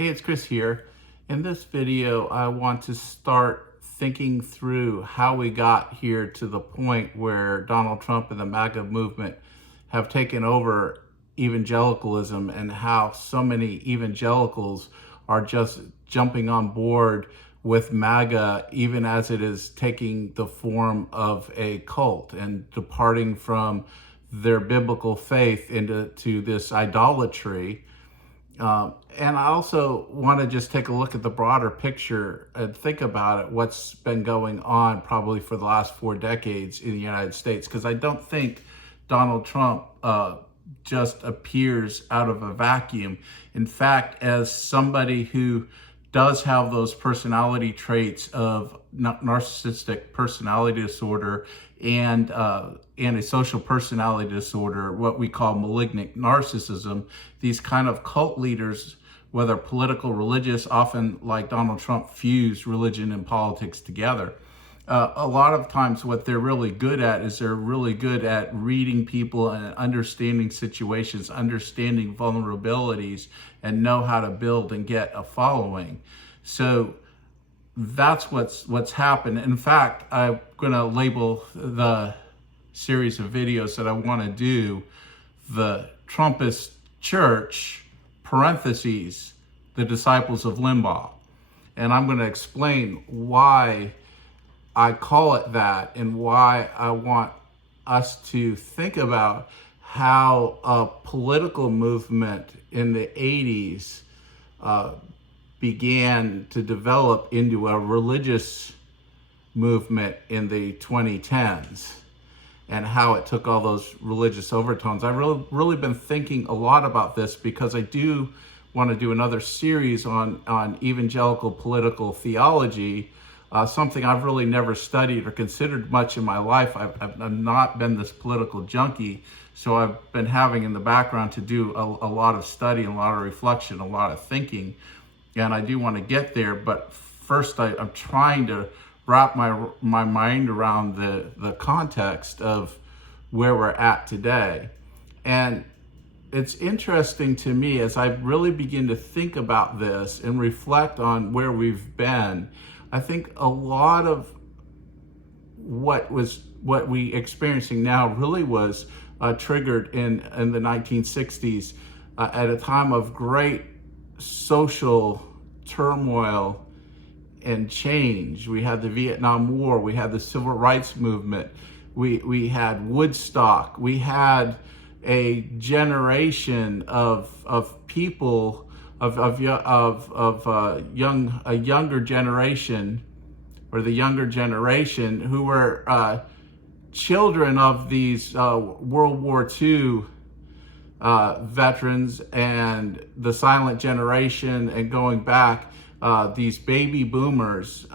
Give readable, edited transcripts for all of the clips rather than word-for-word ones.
Hey, it's Chris here. In this video, I want to start thinking through how we got here to the point where Donald Trump and the MAGA movement have taken over evangelicalism, and how so many evangelicals are just jumping on board with MAGA, even as it is taking the form of a cult and departing from their biblical faith into this idolatry. And I also want to just take a look at the broader picture and think about it, what's been going on probably for the last 4 decades in the United States, because I don't think Donald Trump just appears out of a vacuum. In fact, as somebody who does have those personality traits of narcissistic personality disorder and a social personality disorder, what we call malignant narcissism, these kind of cult leaders, whether political, religious, often like Donald Trump, fuse religion and politics together. A lot of times what they're really good at is they're really good at reading people and understanding situations, understanding vulnerabilities, and know how to build and get a following. So that's what's happened. In fact, I'm going to label the series of videos that I want to do the Trumpist Church, parentheses, the disciples of Limbaugh. And I'm going to explain why I call it that and why I want us to think about how a political movement in the 80s began to develop into a religious movement in the 2010s, and how it took all those religious overtones. I've really been thinking a lot about this because I do want to do another series on evangelical political theology, something I've really never studied or considered much in my life. I've not been this political junkie, so I've been having in the background to do a lot of study, a lot of reflection, a lot of thinking, and I do want to get there. But first, I'm trying to wrap my mind around the context of where we're at today. And it's interesting to me as I really begin to think about this and reflect on where we've been. I think a lot of what we experiencing now really was triggered in the 1960s at a time of great social turmoil and change. We had the Vietnam War, we had the Civil Rights Movement, we had Woodstock, we had a generation of people, a younger generation, or the younger generation, who were children of these World War II veterans and the silent generation, and going back, these baby boomers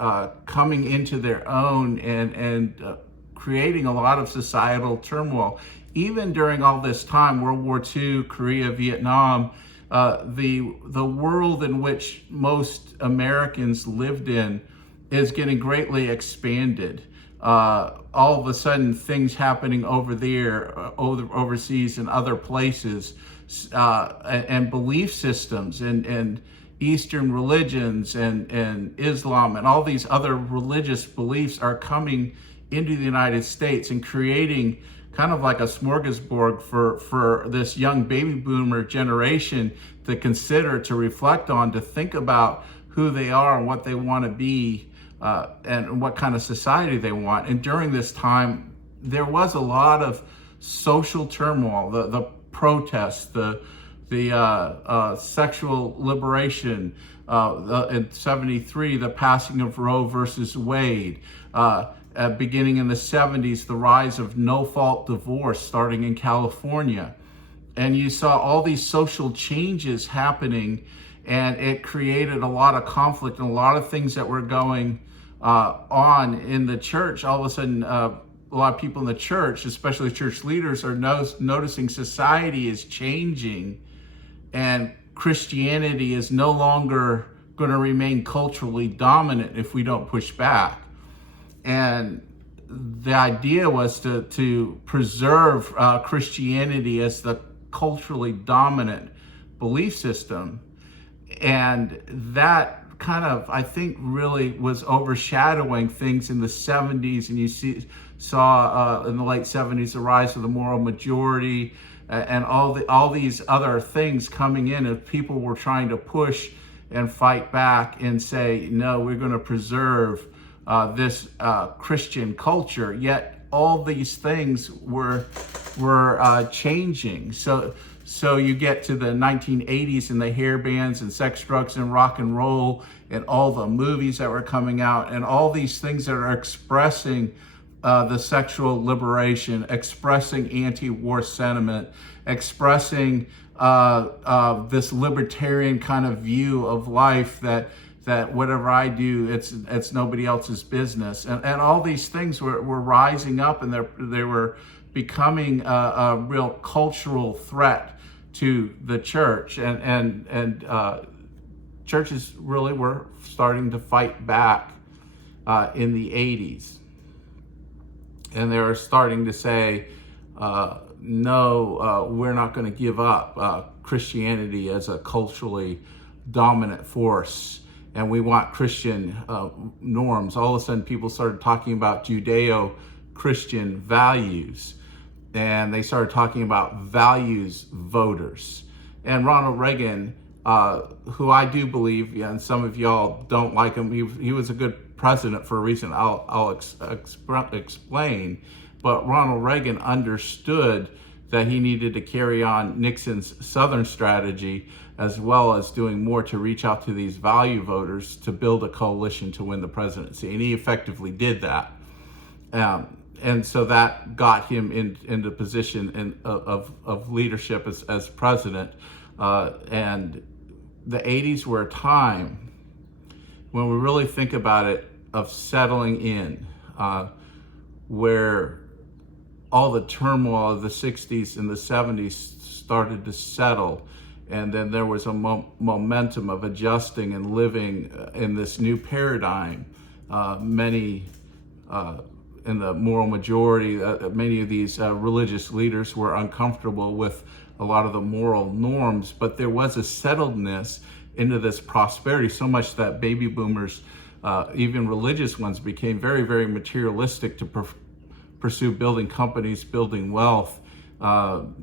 coming into their own and creating a lot of societal turmoil. Even during all this time, World War II, Korea, Vietnam, the world in which most Americans lived in is getting greatly expanded. All of a sudden, things happening over there, overseas and other places, and belief systems and Eastern religions and Islam and all these other religious beliefs are coming into the United States and creating kind of like a smorgasbord for this young baby boomer generation to consider, to reflect on, to think about who they are and what they want to be, and what kind of society they want. And during this time, there was a lot of social turmoil, the protests, the sexual liberation, in 73, the passing of Roe versus Wade, beginning in the 70s, the rise of no-fault divorce starting in California. And you saw all these social changes happening, and it created a lot of conflict and a lot of things that were going on in the church. All of a sudden, a lot of people in the church, especially church leaders, are noticing society is changing, and Christianity is no longer going to remain culturally dominant if we don't push back. And the idea was to preserve Christianity as the culturally dominant belief system. And that kind of, I think, really was overshadowing things in the 70s. And saw in the late 70s the rise of the moral majority, and all these other things coming in, and people were trying to push and fight back and say, no, we're going to preserve this Christian culture. Yet all these things were changing. So you get to the 1980s and the hair bands and sex, drugs, and rock and roll, and all the movies that were coming out, and all these things that are expressing the sexual liberation, expressing anti-war sentiment, expressing this libertarian kind of view of life, that whatever I do, it's nobody else's business, and all these things were rising up, and they were becoming a real cultural threat to the church, and churches really were starting to fight back in the 80s. And they were starting to say, no, we're not going to give up Christianity as a culturally dominant force, and we want Christian norms. All of a sudden, people started talking about Judeo-Christian values, and they started talking about values voters. And Ronald Reagan, who I do believe, and some of y'all don't like him, he was a good president for a reason I'll explain, but Ronald Reagan understood that he needed to carry on Nixon's Southern strategy, as well as doing more to reach out to these value voters to build a coalition to win the presidency, and he effectively did that. And so that got him into position of leadership as president. And the 80s were a time, when we really think about it, of settling in, where all the turmoil of the 60s and the 70s started to settle. And then there was a momentum of adjusting and living in this new paradigm. Many in the moral majority, many of these religious leaders were uncomfortable with a lot of the moral norms, but there was a settledness into this prosperity, so much that baby boomers, even religious ones, became very, very materialistic to pursue building companies, building wealth,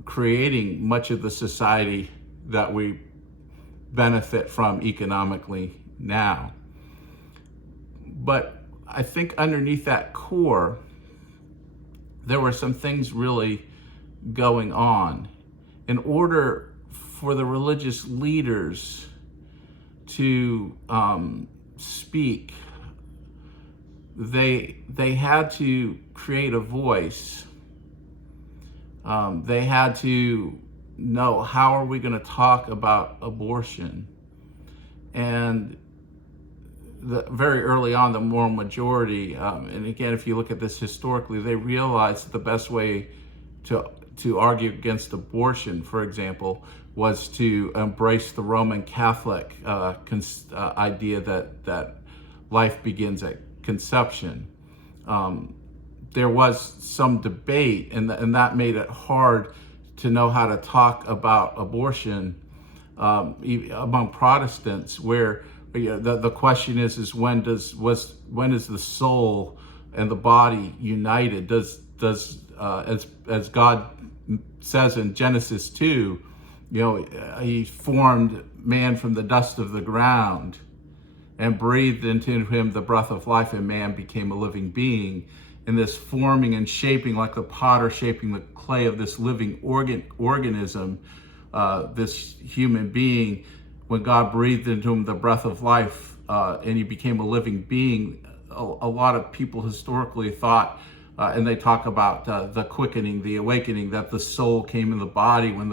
creating much of the society that we benefit from economically now. But I think underneath that core, there were some things really going on. In order for the religious leaders to speak, they had to create a voice. They had to know, how are we going to talk about abortion? And very early on, the moral majority, and again, if you look at this historically, they realized that the best way to argue against abortion, for example, was to embrace the Roman Catholic idea that life begins at conception. There was some debate, and that made it hard to know how to talk about abortion among Protestants, where the question is when is the soul and the body united? Does as God says in Genesis 2, he formed man from the dust of the ground and breathed into him the breath of life, and man became a living being. And this forming and shaping, like the potter shaping the clay of this living organism, this human being, when God breathed into him the breath of life, and he became a living being, a lot of people historically thought, and they talk about the quickening, the awakening, that the soul came in the body when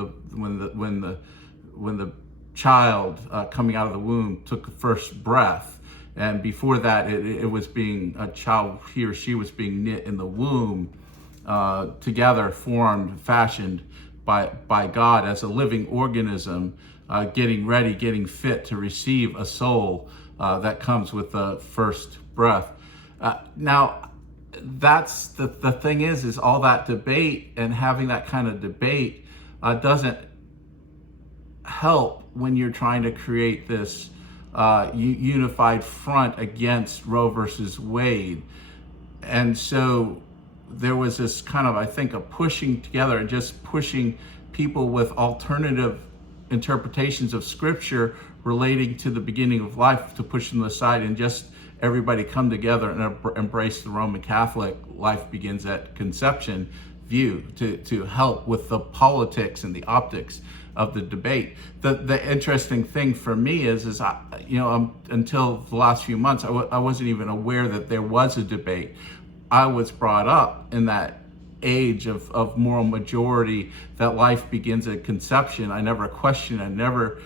the child coming out of the womb took the first breath. And before that, it was being a child, he or she was being knit in the womb, together, formed, fashioned by God as a living organism, getting ready, getting fit to receive a soul that comes with the first breath. Now, that's the thing is all that debate and having that kind of debate doesn't help when you're trying to create this unified front against Roe versus Wade. And so there was this kind of, I think, a pushing together and just pushing people with alternative interpretations of scripture relating to the beginning of life to push them aside and just everybody come together and embrace the Roman Catholic life begins at conception view to help with the politics and the optics of the debate. The interesting thing for me is until the last few months, I wasn't even aware that there was a debate. I was brought up in that age of moral majority, that life begins at conception. I never questioned, I never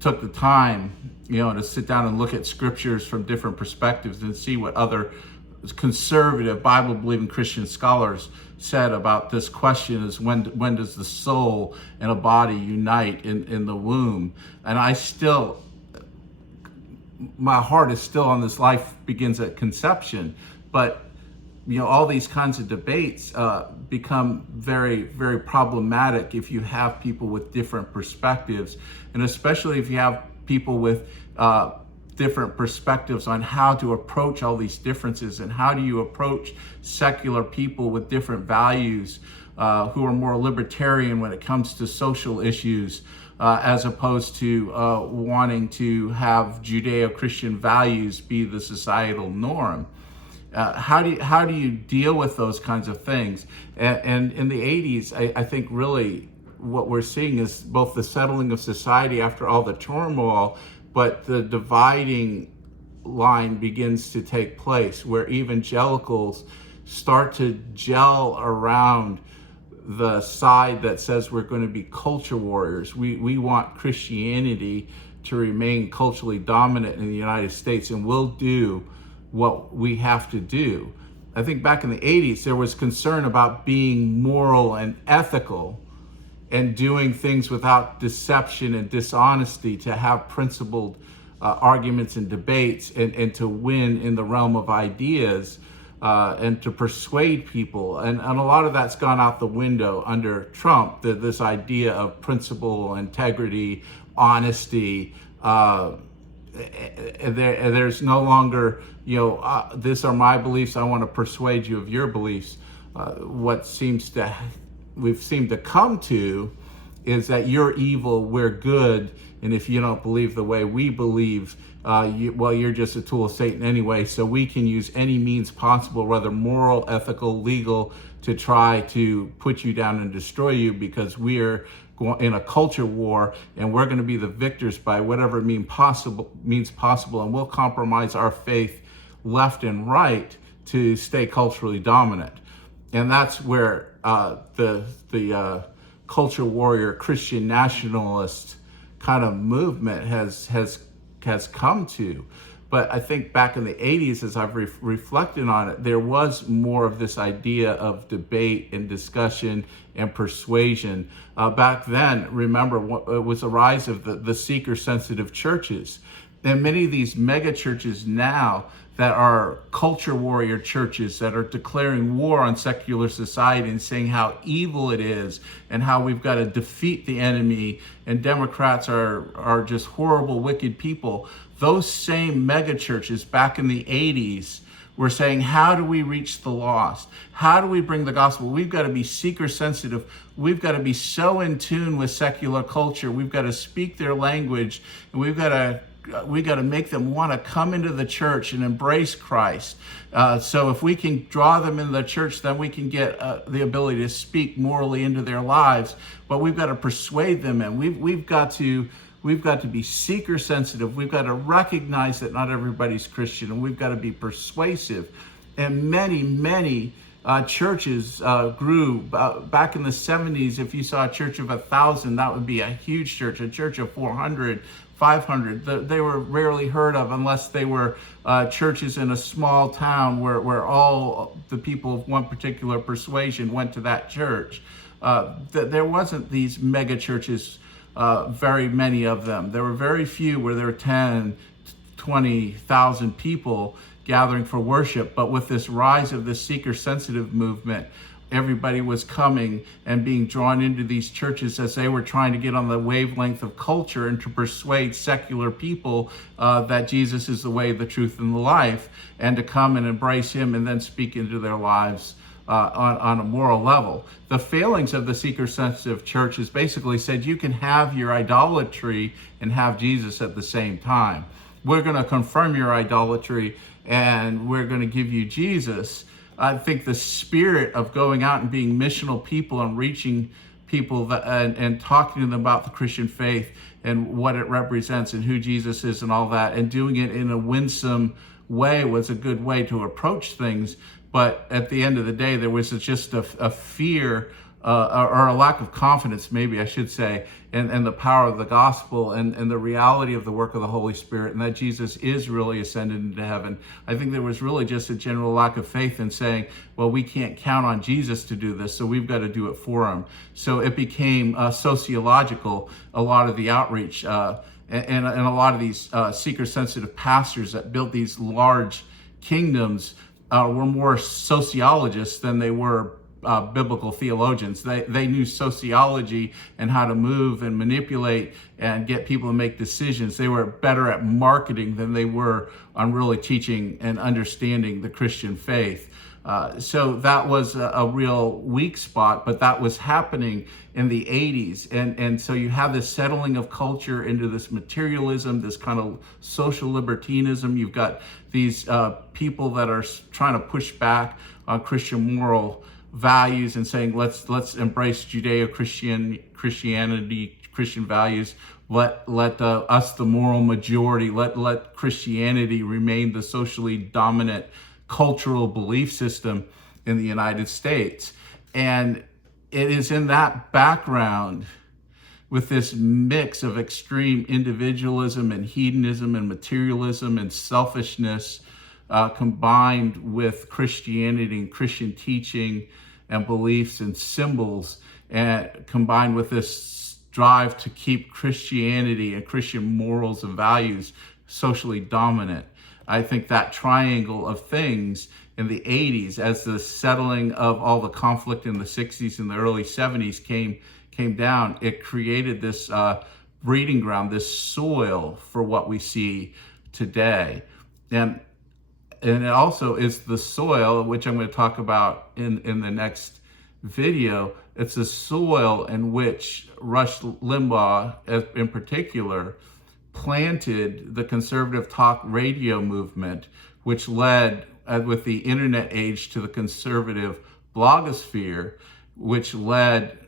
took the time, to sit down and look at scriptures from different perspectives and see what other conservative Bible-believing Christian scholars said about this question: is when does the soul and a body unite in the womb? And my heart is still on this life begins at conception, but all these kinds of debates become very, very problematic if you have people with different perspectives, and especially if you have people with different perspectives on how to approach all these differences and how do you approach secular people with different values who are more libertarian when it comes to social issues as opposed to wanting to have Judeo-Christian values be the societal norm. How do you deal with those kinds of things? And in the 80s, I think really what we're seeing is both the settling of society after all the turmoil, but the dividing line begins to take place where evangelicals start to gel around the side that says we're going to be culture warriors. We want Christianity to remain culturally dominant in the United States, and we'll do what we have to do. I think back in the 80s, there was concern about being moral and ethical and doing things without deception and dishonesty, to have principled arguments and debates and to win in the realm of ideas and to persuade people. And a lot of that's gone out the window under Trump, this idea of principle, integrity, honesty. There's no longer, these are my beliefs, I want to persuade you of your beliefs. What we've seemed to come to is that you're evil, we're good, and if you don't believe the way we believe, you're just a tool of Satan anyway, so we can use any means possible, whether moral, ethical, legal, to try to put you down and destroy you because we're in a culture war and we're going to be the victors by whatever means possible, and we'll compromise our faith left and right to stay culturally dominant. And that's where the culture warrior Christian nationalist kind of movement has come to. But I think back in the 80s, as I've reflected on it, there was more of this idea of debate and discussion and persuasion. Back then, remember, it was the rise of the seeker-sensitive churches. And many of these mega churches now that are culture warrior churches that are declaring war on secular society and saying how evil it is and how we've got to defeat the enemy and Democrats are just horrible, wicked people. Those same mega churches back in the 80s were saying, how do we reach the lost? How do we bring the gospel? We've got to be seeker sensitive. We've got to be so in tune with secular culture. We've got to speak their language, and we got to make them want to come into the church and embrace Christ. So if we can draw them into the church, then we can get the ability to speak morally into their lives. But we've got to persuade them, and we've got to be seeker sensitive. We've got to recognize that not everybody's Christian, and we've got to be persuasive. And many churches grew. Back in the 70s, if you saw a church of 1,000, that would be a huge church. A church of 400, 500, they were rarely heard of unless they were churches in a small town where all the people of one particular persuasion went to that church. There wasn't these mega churches, very many of them. There were very few where there were 10, 20,000 people gathering for worship. But with this rise of the seeker-sensitive movement, everybody was coming and being drawn into these churches as they were trying to get on the wavelength of culture and to persuade secular people that Jesus is the way, the truth, and the life, and to come and embrace him and then speak into their lives on a moral level. The failings of the seeker-sensitive church is basically said you can have your idolatry and have Jesus at the same time. We're going to confirm your idolatry and we're going to give you Jesus. I think the spirit of going out and being missional people and reaching people and talking to them about the Christian faith and what it represents and who Jesus is and all that, and doing it in a winsome way was a good way to approach things. But at the end of the day, there was just a fear or a lack of confidence, maybe I should say, in the power of the gospel and the reality of the work of the Holy Spirit, and that Jesus is really ascended into heaven. I think there was really just a general lack of faith in saying, well, we can't count on Jesus to do this, so we've got to do it for him. So it became sociological, a lot of the outreach, and a lot of these seeker-sensitive pastors that built these large kingdoms were more sociologists than they were biblical theologians. They knew sociology and how to move and manipulate and get people to make decisions. They were better at marketing than they were on really teaching and understanding the Christian faith. So that was a real weak spot, but that was happening in the 80s. And so you have this settling of culture into this materialism, this kind of social libertinism. You've got these people that are trying to push back on Christian moral values and saying, let's embrace Judeo-Christianity, Christian values. Let us, the moral majority, let Christianity remain the socially dominant cultural belief system in the United States. And it is in that background, with this mix of extreme individualism and hedonism and materialism and selfishness, combined with Christianity and Christian teaching and beliefs and symbols, and combined with this drive to keep Christianity and Christian morals and values socially dominant. I think that triangle of things in the 80s, as the settling of all the conflict in the 60s and the early 70s came down, it created this breeding ground, this soil for what we see today. And it also is the soil, which I'm going to talk about in the next video. It's the soil in which Rush Limbaugh, in particular, planted the conservative talk radio movement, which led, with the internet age, to the conservative blogosphere, which led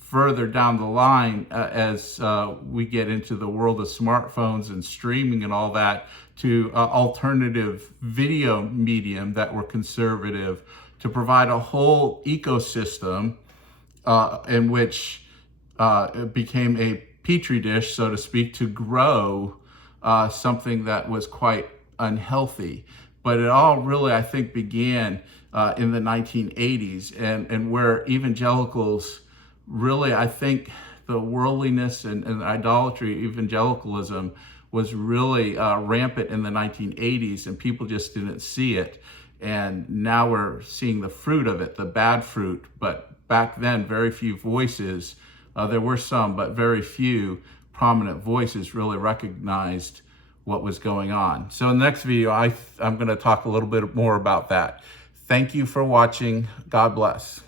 further down the line as we get into the world of smartphones and streaming and all that, to alternative video medium that were conservative, to provide a whole ecosystem in which it became a petri dish, so to speak, to grow something that was quite unhealthy. But it all really, I think, began in the 1980s, and where evangelicals really, I think, the worldliness and idolatry, evangelicalism, was really rampant in the 1980s, and people just didn't see it. And now we're seeing the fruit of it, the bad fruit. But back then, very few voices, there were some, but very few prominent voices really recognized what was going on. So in the next video, I'm going to talk a little bit more about that. Thank you for watching. God bless.